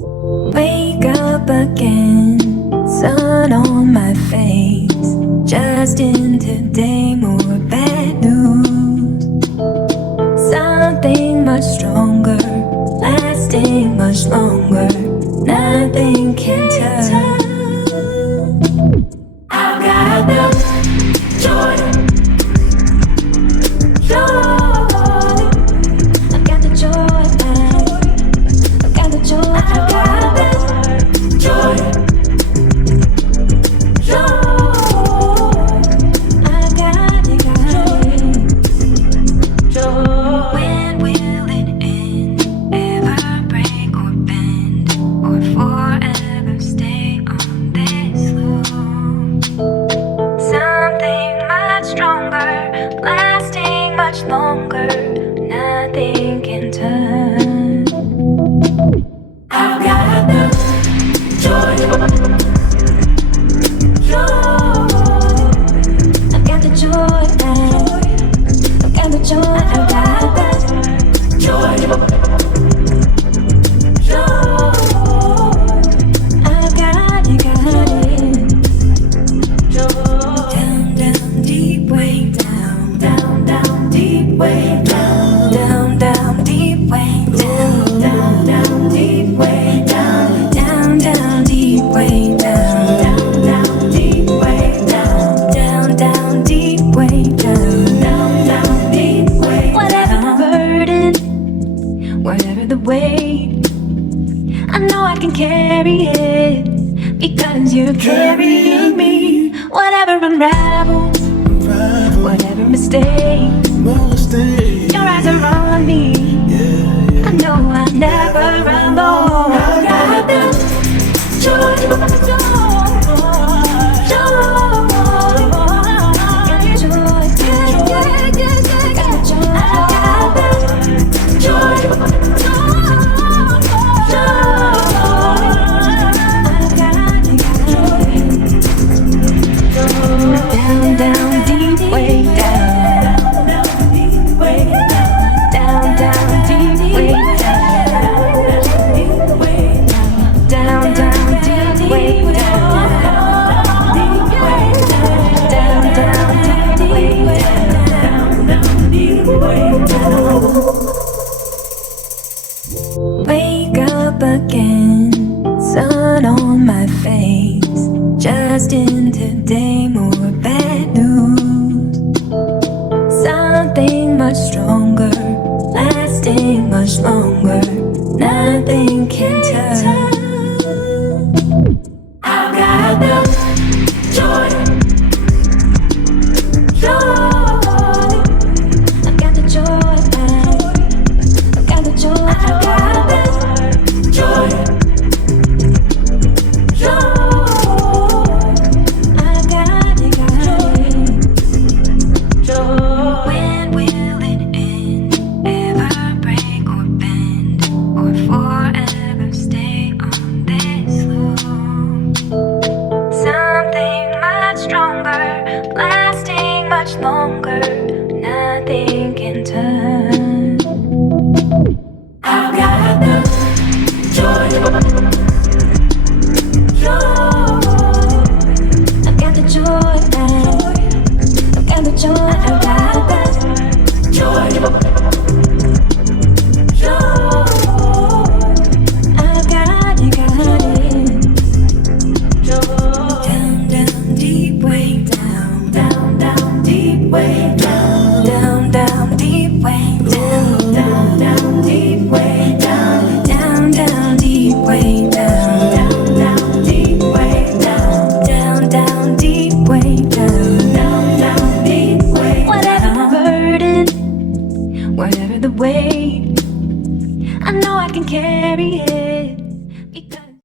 Wake up again, sun on my face. Just in today, more bad news. Something much stronger, lasting much longer. Nothing can turn. I've got the joy. I've got the joy. I've got the joy. I've got the joy. I've got it. When will it end? Ever break or bend, or forever stay on this loop? Something much stronger, lasting much longer. Nothing can turn. I've got the joy. I've got the joy. I've got the joy. I've got the joy. I've got it. Down, down, deep, way down. Down, down, deep, way down. Down, down, deep, way down. Down, down, deep, way down. Down, down, deep, way down. Down, down, deep, way down. Down, down, deep, way down. Down, down, deep, way down. Whatever the burden, wherever the weight, I know I can carry it because you're carrying me. Whatever unravels, whatever mistake, your eyes are on me. I know I'll never run alone. I got the joy, joy, down, down, deep, way down. Down, down, deep, way down. Down, down, deep, way down. Down, down, deep, way down. Wake up again, sun on my face. Just in today, more bad news. Something much stronger, lasting much longer. Nothing can turn. I've got the joy. I've got the joy. I've got the joy. I've got the joy. I've got it. When will it end? Ever break or bend, or forever stay on this loop? Something much stronger, lasting much longer. Nothing can turn. I've got the joy. I've got the joy. I've got the joy. I've got the joy. I've got it. Down, down, deep, way down. Down, down, deep, way down. Down, down, deep, way down. Down, down, deep, way down. Down, down, deep, way down. Down, down, deep, way down. Down, down, deep, way down. Down, down, deep, way down. Whatever the burden, wherever the weight, I know I can carry it